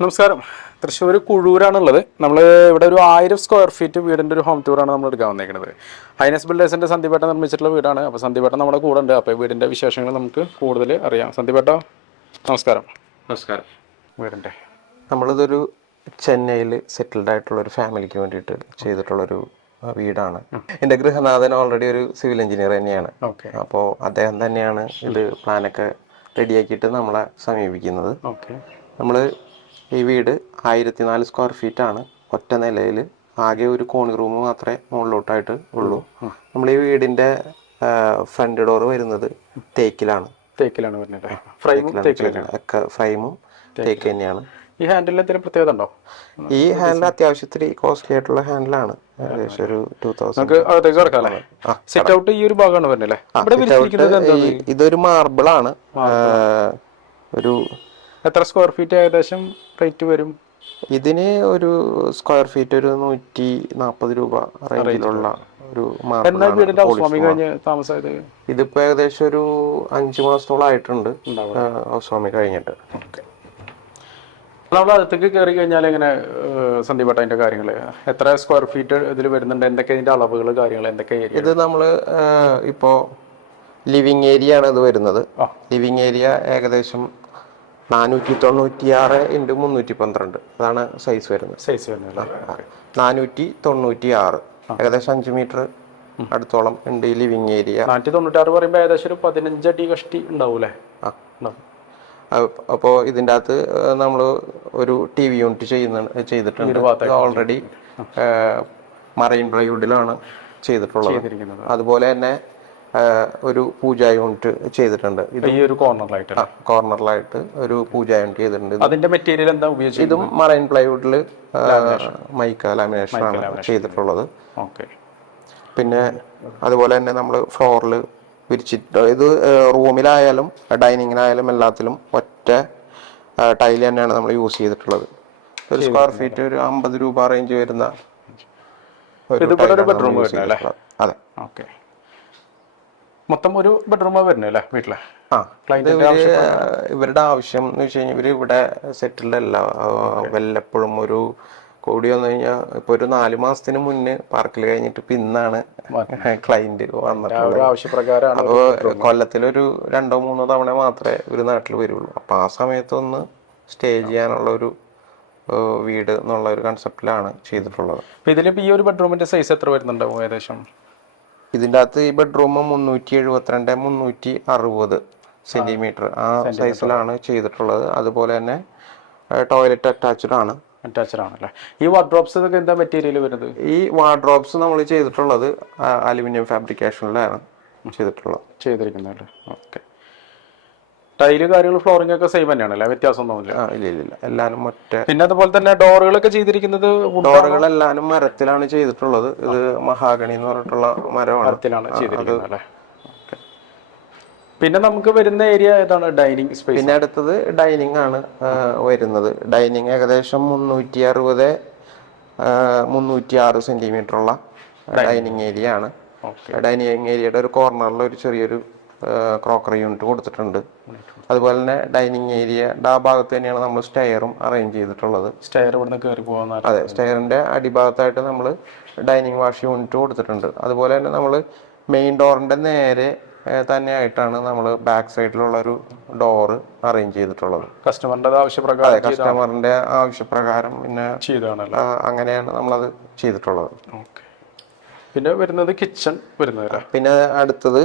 നമസ്കാരം. തൃശ്ശൂർ കുഴൂരാണുള്ളത്. നമ്മൾ ഇവിടെ ഒരു 1000 സ്ക്വയർ ഫീറ്റ് വീടിൻ്റെ ഒരു ഹോം ടൂറാണ് നമ്മൾ എടുക്കാൻ വന്നേക്കുന്നത്. ഹൈനസ് ബിൽഡേഴ്സിൻ്റെ സന്ദീപേട്ട നിർമ്മിച്ചിട്ടുള്ള വീടാണ്. അപ്പോൾ സന്ദീപേട്ട നമ്മുടെ കൂടെ ഉണ്ട്. അപ്പോൾ വീടിൻ്റെ വിശേഷങ്ങൾ നമുക്ക് കൂടുതൽ അറിയാം. സന്ദീപേട്ട നമസ്കാരം. നമസ്കാരം. വീടിൻ്റെ നമ്മളിതൊരു ചെന്നൈയിൽ സെറ്റിൽഡ് ആയിട്ടുള്ള ഒരു ഫാമിലിക്ക് വേണ്ടിയിട്ട് ചെയ്തിട്ടുള്ളൊരു വീടാണ്. എൻ്റെ ഗൃഹനാഥൻ ഓൾറെഡി ഒരു സിവിൽ എഞ്ചിനീയർ തന്നെയാണ്. അപ്പോൾ അദ്ദേഹം തന്നെയാണ് ഇത് പ്ലാനൊക്കെ റെഡിയാക്കിയിട്ട് നമ്മളെ സമീപിക്കുന്നത്. നമ്മൾ ഈ വീട് 1004 സ്ക്വയർ ഫീറ്റ് ആണ്. ഒറ്റ നിലയിൽ ആകെ ഒരു കോണി റൂം മാത്രമേ മുകളിലോട്ടായിട്ട് ഉള്ളൂ. നമ്മൾ ഈ വീടിൻ്റെ ഫ്രണ്ട് ഡോർ വരുന്നത് തേക്കിലാണ് വരുന്നത്. ഫ്രെയിമും തേക്ക് തന്നെയാണ്. ഈ ഹാൻഡിലിന് എന്തെങ്കിലും പ്രത്യേകത ഉണ്ടോ? ഈ ഹാൻഡിൽ അത്യാവശ്യത്തിന് കോസ്റ്റ്ലി ആയിട്ടുള്ള ഹാൻഡിലാണ്. ഏകദേശം ഒരു 2000. ഇതൊരു മാർബിൾ ആണ്. ഒരു എത്ര സ്ക്വയർ ഫീറ്റ് ഏകദേശം റേറ്റ് വരും? ഇതിന് ഒരു സ്ക്വയർ ഫീറ്റ് ഒരു 140 രൂപ റേഞ്ചിലുള്ള ഒരു താമസം. ഇതിപ്പോ ഏകദേശം ഒരു 5 മാസത്തോളം ആയിട്ടുണ്ട് ഹൗസ് വാമിങ് കഴിഞ്ഞിട്ട്. നമ്മൾ അകത്തേക്ക് കയറി കഴിഞ്ഞാൽ എങ്ങനെ സന്ദീപേട്ട അതിന്റെ കാര്യങ്ങൾ എത്ര സ്ക്വയർ ഫീറ്റ് ഇതിൽ വരുന്നുണ്ട്, എന്തൊക്കെ ഇതിന്റെ അളവുകൾ, കാര്യങ്ങൾ എന്തൊക്കെ? ഇത് നമ്മള് ഇപ്പോ ലിവിങ് ഏരിയ ആണ് ഇത് വരുന്നത്. ലിവിങ് ഏരിയ ഏകദേശം 496 × 312 അതാണ് സൈസ് വരുന്നത്. 496 ഏകദേശം 5 മീറ്റർ അടുത്തോളം ഉണ്ട് ഈ ലിവിങ് ഏരിയ. 496 പറയുമ്പോൾ ഏകദേശം ഒരു 15 അടി കഷ്ടി ഉണ്ടാവൂലേ? അപ്പോൾ ഇതിൻ്റെ അകത്ത് നമ്മൾ ഒരു TV യൂണിറ്റ് ചെയ്തിട്ടുണ്ട്. ഓൾറെഡി മറൈൻ പ്ലൈവുഡിലാണ് ചെയ്തിട്ടുള്ളത്. അതുപോലെ തന്നെ ഒരു പൂജ യൂണിറ്റ് ചെയ്തിട്ടുണ്ട്. ഈ ഒരു കോർണറിലായിട്ട് ഒരു പൂജ യൂണിറ്റ് ചെയ്തിട്ടുണ്ട്. അതിന്റെ മെറ്റീരിയൽ എന്താ ഉപയോഗിച്ചത്? ഇതും മറൈൻ പ്ലൈവുഡിൽ മൈക്ക ലാമിനേഷൻ ആണ് ചെയ്തിട്ടുള്ളത്. പിന്നെ അതുപോലെ തന്നെ നമ്മൾ ഫ്ലോറിൽ വിരിച്ചിട്ട് ഇത് റൂമിലായാലും ഡൈനിങ്ങിനായാലും എല്ലാത്തിലും ഒറ്റ ടൈൽ തന്നെയാണ് നമ്മൾ യൂസ് ചെയ്തിട്ടുള്ളത്. ഒരു സ്ക്വയർ ഫീറ്റ് ഒരു 50 രൂപ റേഞ്ച് വരുന്ന ബെഡ്റൂം. അതെ, മൊത്തം ഒരു ബെഡ്റൂമാണ് വരുന്നത് അല്ലേ വീട്ടിലെ? ഇവരുടെ ആവശ്യം എന്ന് വെച്ച് കഴിഞ്ഞാൽ ഇവർ ഇവിടെ സെറ്റിൽഡ് അല്ല. വല്ലപ്പോഴും ഒരു കൂടി വന്നു കഴിഞ്ഞാൽ ഇപ്പൊ ഒരു 4 മാസത്തിന് മുന്നേ പാർക്കിൽ കഴിഞ്ഞിട്ട് ഇപ്പൊ ഇന്നാണ് ക്ലൈന്റ് വന്നിട്ടുള്ളത്. അപ്പൊ കൊല്ലത്തിലൊരു 2-3 തവണ മാത്രമേ ഒരു നാട്ടിൽ വരുള്ളൂ. അപ്പൊ ആ സമയത്തൊന്ന് സ്റ്റേ ചെയ്യാനുള്ള ഒരു വീട് എന്നുള്ള ഒരു കൺസെപ്റ്റിലാണ് ചെയ്തിട്ടുള്ളത്. ഇതിലിപ്പോ ഈ ഒരു ബെഡ്റൂമിന്റെ സൈസ് എത്ര വരുന്നുണ്ടാവും ഏകദേശം? ഇതിൻ്റെ അകത്ത് ഈ ബെഡ്റൂം 372-360 സെന്റിമീറ്റർ ആ സൈസിലാണ് ചെയ്തിട്ടുള്ളത്. അതുപോലെ തന്നെ ടോയ്ലറ്റ് അറ്റാച്ച്ഡ് ആണ്. ഈ വാർഡ്രോബ്സ് എന്താ മെറ്റീരിയൽ വരുന്നത്? ഈ വാർഡ്രോബ്സ് നമ്മൾ ചെയ്തിട്ടുള്ളത് അലുമിനിയം ഫാബ്രിക്കേഷനിലാണ് ചെയ്തിരിക്കുന്നത്. ടൈല് കാര്യങ്ങൾ ഫ്ലോറിംഗ് ഒക്കെ സെയിം തന്നെയാണല്ലേ? വ്യത്യാസമൊന്നുമില്ല? ഇല്ല, എല്ലാരും ഒറ്റ. പിന്നെ അതുപോലെ തന്നെ ഡോറുകളൊക്കെ ചെയ്തിരിക്കുന്നത് ഡോറുകളെല്ലാനും മരത്തിലാണ് ചെയ്തിട്ടുള്ളത്. ഇത് മഹാഗണി എന്ന് പറഞ്ഞിട്ടുള്ള മരമാണ് ചെയ്തിരിക്കുന്നത്. പിന്നെ നമുക്ക് വരുന്ന ഏരിയ ഏതാണ്? Dining space. പിന്നെ അടുത്തത് ഡൈനിങ് ആണ് വരുന്നത്. ഡൈനിങ് ഏകദേശം 360 സെന്റിമീറ്റർ ഉള്ള ഡൈനിങ് ഏരിയ ആണ്. ഡൈനിങ് ഏരിയയുടെ ഒരു കോർണറിൽ ഒരു ചെറിയൊരു ക്രോക്കറി യൂണിറ്റ് കൊടുത്തിട്ടുണ്ട്. അതുപോലെ തന്നെ ഡൈനിങ് ഏരിയ ആ ഭാഗത്ത് തന്നെയാണ് നമ്മൾ സ്റ്റെയറും അറേഞ്ച് ചെയ്തിട്ടുള്ളത്. അതെ, സ്റ്റെയറിന്റെ അടിഭാഗത്തായിട്ട് നമ്മൾ ഡൈനിങ് വാഷ് യൂണിറ്റ് കൊടുത്തിട്ടുണ്ട്. അതുപോലെ തന്നെ നമ്മൾ മെയിൻ ഡോറിന്റെ നേരെ തന്നെയായിട്ടാണ് നമ്മൾ ബാക്ക് സൈഡിലുള്ള ഒരു ഡോറ് അറേഞ്ച് ചെയ്തിട്ടുള്ളത്. കസ്റ്റമറിന്റെ ആവശ്യപ്രകാരം പിന്നെ അങ്ങനെയാണ് നമ്മളത് ചെയ്തിട്ടുള്ളത്. പിന്നെ വരുന്നത് കിച്ചൺ വരുന്നത്. പിന്നെ അടുത്തത്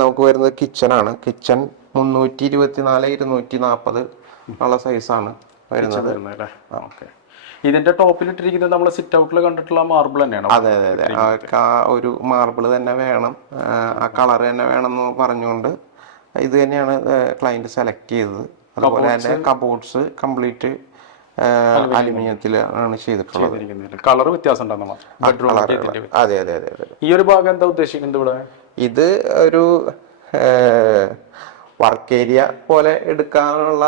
നമുക്ക് വരുന്നത് കിച്ചൺ ആണ്. കിച്ചൺ 324-240 ഉള്ള സൈസാണ് വരുന്നത്. ഇതിന്റെ ടോപ്പിൽ ഇട്ടിരിക്കുന്നത് നമ്മൾ സിറ്റ് ഔട്ടിൽ കണ്ടിട്ടുള്ള മാർബിൾ തന്നെയാണ്? അതെ, ആ ഒരു മാർബിൾ തന്നെ വേണം, ആ കളർ തന്നെ വേണം എന്ന് പറഞ്ഞുകൊണ്ട് ഇത് തന്നെയാണ് ക്ലയന്റ് സെലക്ട് ചെയ്തത്. അതുപോലെ തന്നെ കബോർഡ്സ് കംപ്ലീറ്റ് അലുമിനിയത്തിലാണ് ചെയ്തിട്ടുള്ളത്. കളർ വ്യത്യാസം? അതെ. ഈ ഒരു ഭാഗം എന്താ ഉദ്ദേശിക്കുന്നത് ഇവിടെ? ഇത് ഒരു വർക്ക് ഏരിയ പോലെ എടുക്കാനുള്ള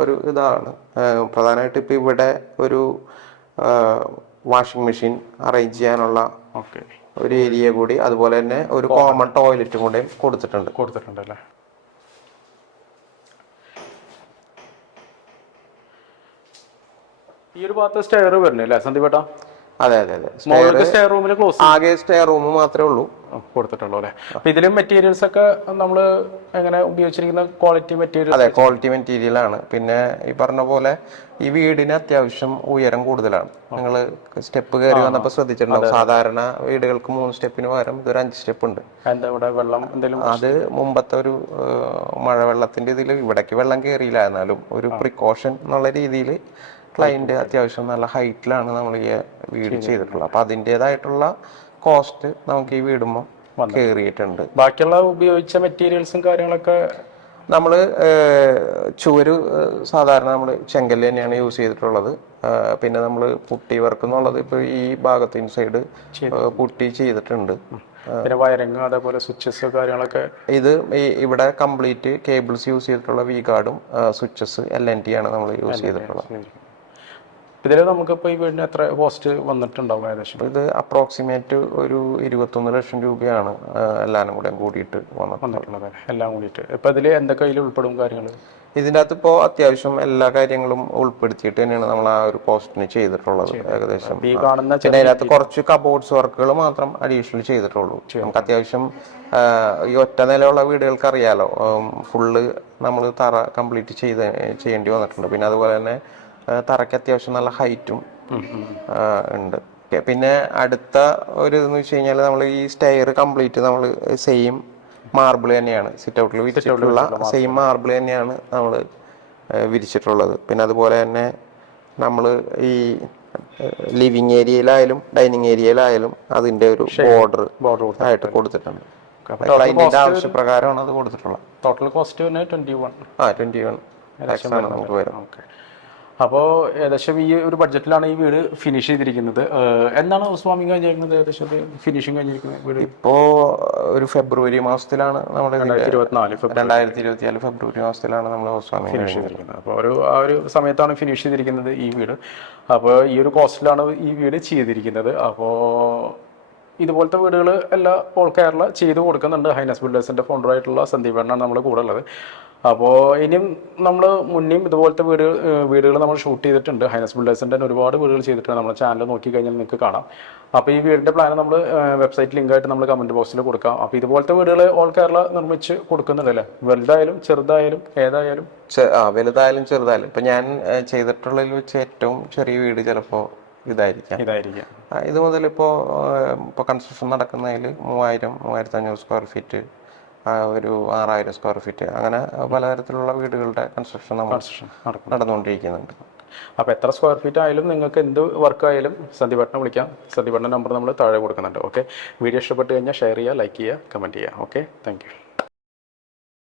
ഒരു ഇതാണ്. പ്രധാനമായിട്ട് ഇപ്പൊ ഇവിടെ ഒരു വാഷിംഗ് മെഷീൻ അറേഞ്ച് ചെയ്യാനുള്ള ഒരു ഏരിയ കൂടി, അതുപോലെ തന്നെ ഒരു കോമൺ ടോയ്ലറ്റും കൂടെ കൊടുത്തിട്ടുണ്ട്. ഈ ഒരു ഭാഗത്ത് സ്റ്റെയർ വരുന്നത് അല്ലേ സന്ദീപേട്ടാ? അതെ അതെ അതെ. സ്റ്റെയർ റൂമിൽ ക്ലോസ് ആകെ സ്റ്റെയർ റൂം മാത്രമേ ഉള്ളൂ കൊടുത്തിട്ടുള്ളൂ അല്ലേ? അപ്പൊ ഇതിലും മെറ്റീരിയൽസ് ഒക്കെ നമ്മൾ എങ്ങനെ ഉപയോഗിച്ചിരിക്കുന്ന ക്വാളിറ്റി മെറ്റീരിയൽ? അതെ, ക്വാളിറ്റി മെറ്റീരിയൽ ആണ്. പിന്നെ ഈ പറഞ്ഞ പോലെ ഈ വീടിന് അത്യാവശ്യം ഉയരം കൂടുതലാണ്. നിങ്ങൾ സ്റ്റെപ്പ് കയറി വന്നപ്പോൾ ശ്രദ്ധിച്ചിട്ടുണ്ടാവും, സാധാരണ വീടുകൾക്ക് 3 സ്റ്റെപ്പിന് പകരം ഇതൊരു 5 സ്റ്റെപ്പ് ഉണ്ട്. എന്താ ഇവിടെ വെള്ളം എന്തെങ്കിലും? അത് മുമ്പത്തെ ഒരു മഴവെള്ളത്തിന്റെ ഇതിൽ ഇവിടേക്ക് വെള്ളം കയറിയില്ല, എന്നാലും ഒരു പ്രിക്കോഷൻ എന്നുള്ള രീതിയിൽ ക്ലൈന്റ് അത്യാവശ്യം നല്ല ഹൈറ്റിലാണ് നമ്മൾ ഈ വീട് ചെയ്തിട്ടുള്ളത്. അപ്പൊ അതിൻ്റെതായിട്ടുള്ള കോസ്റ്റ് നമുക്ക് ഈ വീടുമ്പോൾ കയറിയിട്ടുണ്ട്. ബാക്കിയുള്ള ഉപയോഗിച്ച മെറ്റീരിയൽസും കാര്യങ്ങളൊക്കെ നമ്മൾ ചുവര് സാധാരണ നമ്മൾ ചെങ്കല്ല് തന്നെയാണ് യൂസ് ചെയ്തിട്ടുള്ളത്. പിന്നെ നമ്മൾ പുട്ടി വർക്ക് എന്നുള്ളത് ഇപ്പോൾ ഈ ഭാഗത്ത് ഇൻസൈഡ് പുട്ടി ചെയ്തിട്ടുണ്ട്. പിന്നെ വയറിങ് അതേപോലെ സ്വിച്ചസ് കാര്യങ്ങളൊക്കെ ഇത് ഇവിടെ കംപ്ലീറ്റ് കേബിൾസ് യൂസ് ചെയ്തിട്ടുള്ള വി ഗാർഡും സ്വിച്ചസ് LNT ആണ് നമ്മൾ യൂസ് ചെയ്തിട്ടുള്ളത്. ഇതിൽ നമുക്കിപ്പോൾ ഈ വീടിന് എത്ര കോസ്റ്റ് വന്നിട്ടുണ്ടാവും ഏകദേശം? ഇത് അപ്രോക്സിമേറ്റ് ഒരു 21 ലക്ഷം രൂപയാണ് എല്ലാം കൂടെ കൂടിയിട്ട് വന്നിട്ടുള്ളത്, എല്ലാം കൂടിയിട്ട്. ഇപ്പം ഇതിൽ എന്തൊക്കെ അതിൽ ഉൾപ്പെടും കാര്യങ്ങൾ? ഇതിൻ്റെ അകത്ത് ഇപ്പോൾ അത്യാവശ്യം എല്ലാ കാര്യങ്ങളും ഉൾപ്പെടുത്തിയിട്ട് തന്നെയാണ് നമ്മൾ ആ ഒരു കോസ്റ്റിന് ചെയ്തിട്ടുള്ളത് ഏകദേശം. ഈ കാണുന്ന പിന്നെ അതിനകത്ത് കുറച്ച് കബോർഡ്സ് വർക്കുകൾ മാത്രം അഡീഷണൽ ചെയ്തിട്ടുള്ളൂ. നമുക്ക് അത്യാവശ്യം ഈ ഒറ്റ നിലയുള്ള വീടുകൾക്ക് അറിയാലോ, ഫുള്ള് നമ്മൾ തറ കംപ്ലീറ്റ് ചെയ്യേണ്ടി വന്നിട്ടുണ്ട്. പിന്നെ അതുപോലെ തന്നെ തറയ്ക്ക് അത്യാവശ്യം നല്ല ഹൈറ്റും ഉണ്ട്. പിന്നെ അടുത്ത ഒരു ഇതെന്ന് വെച്ച് കഴിഞ്ഞാൽ നമ്മൾ ഈ സ്റ്റെയർ കംപ്ലീറ്റ് നമ്മൾ സെയിം മാർബിൾ തന്നെയാണ് സിറ്റ് ഔട്ടിൽ വിരിച്ചിട്ടുള്ള സെയിം മാർബിൾ തന്നെയാണ് നമ്മൾ വിരിച്ചിട്ടുള്ളത്. പിന്നെ അതുപോലെ തന്നെ നമ്മൾ ഈ ലിവിങ് ഏരിയയിലായാലും ഡൈനിങ് ഏരിയയിലായാലും അതിന്റെ ഒരു ബോർഡർ ആയിട്ട് കൊടുത്തിട്ടുണ്ട്. അതിന്റെ ആവശ്യപ്രകാരമാണ് അത് കൊടുത്തിട്ടുള്ളത്. ടോട്ടൽ കോസ്റ്റ് 21 ആണ് നമുക്ക് വരും. അപ്പോൾ ഏകദേശം ഈ ഒരു ബഡ്ജറ്റിലാണ് ഈ വീട് ഫിനിഷ് ചെയ്തിരിക്കുന്നത്. എന്താണ് സ്വാമി കഴിഞ്ഞിരിക്കുന്നത്? ഏകദേശം ഫിനിഷിംഗ് കഴിഞ്ഞിരിക്കുന്നത് വീട് ഇപ്പോൾ ഒരു ഫെബ്രുവരി മാസത്തിലാണ് നമ്മുടെ 2024 ഫെബ്രുവരി മാസത്തിലാണ് നമ്മൾ സ്വാമി ഫിനിഷ് ചെയ്തിരിക്കുന്നത്. അപ്പോൾ ആ ഒരു സമയത്താണ് ഫിനിഷ് ചെയ്തിരിക്കുന്നത് ഈ വീട്. അപ്പോൾ ഈ ഒരു കോസ്റ്റിലാണ് ഈ വീട് ചെയ്തിരിക്കുന്നത്. അപ്പോൾ ഇതുപോലത്തെ വീടുകൾ എല്ലാ ഓൾ കേരള ചെയ്ത് കൊടുക്കുന്നുണ്ട്. ഹൈനസ് ബിൽഡേഴ്സിൻ്റെ ഫൗണ്ടറായിട്ടുള്ള സന്ദീപേണ്ണാണ് നമ്മുടെ കൂടെ ഉള്ളത്. അപ്പോൾ ഇനിയും നമ്മൾ മുന്നേയും ഇതുപോലത്തെ വീടുകൾ നമ്മൾ ഷൂട്ട് ചെയ്തിട്ടുണ്ട്. ഹൈനസ് ബിൽഡേഴ്സിൻ്റെ ഒരുപാട് വീടുകൾ ചെയ്തിട്ടുണ്ട്. നമ്മുടെ ചാനൽ നോക്കി കഴിഞ്ഞാൽ നിങ്ങൾക്ക് കാണാം. അപ്പോൾ ഈ വീടിൻ്റെ പ്ലാൻ നമ്മൾ വെബ്സൈറ്റ് ലിങ്കായിട്ട് നമ്മൾ കമൻറ്റ് ബോക്സിൽ കൊടുക്കാം. അപ്പോൾ ഇതുപോലത്തെ വീടുകൾ ഓൾ കേരള നിർമ്മിച്ച് കൊടുക്കുന്നുണ്ടല്ലേ? വലുതായാലും ചെറുതായാലും ഏതായാലും വലുതായാലും ചെറുതായാലും. ഇപ്പം ഞാൻ ചെയ്തിട്ടുള്ളതിൽ വെച്ച് ഏറ്റവും ചെറിയ വീട് ചിലപ്പോൾ ഇതായിരിക്കാം. ഇത് മുതൽ ഇപ്പോൾ കൺസ്ട്രക്ഷൻ നടക്കുന്നതിൽ 3000-3500 സ്ക്വയർ ഫീറ്റ്, ഒരു 6000 സ്ക്വയർ ഫീറ്റ്, അങ്ങനെ പലതരത്തിലുള്ള വീടുകളുടെ കൺസ്ട്രക്ഷൻ നടന്നുകൊണ്ടിരിക്കുന്നുണ്ട്. അപ്പോൾ എത്ര സ്ക്വയർ ഫീറ്റ് ആയാലും നിങ്ങൾക്ക് എന്ത് വർക്ക് ആയാലും സന്ദീപേട്ടനെ വിളിക്കാം. സന്ദീപേട്ടൻ്റെ നമ്പർ നമ്മൾ താഴെ കൊടുക്കുന്നുണ്ട്. ഓക്കെ, വീഡിയോ ഇഷ്ടപ്പെട്ട് കഴിഞ്ഞാൽ ഷെയർ ചെയ്യുക, ലൈക്ക് ചെയ്യുക, കമൻറ്റ് ചെയ്യുക. Okay, thank you.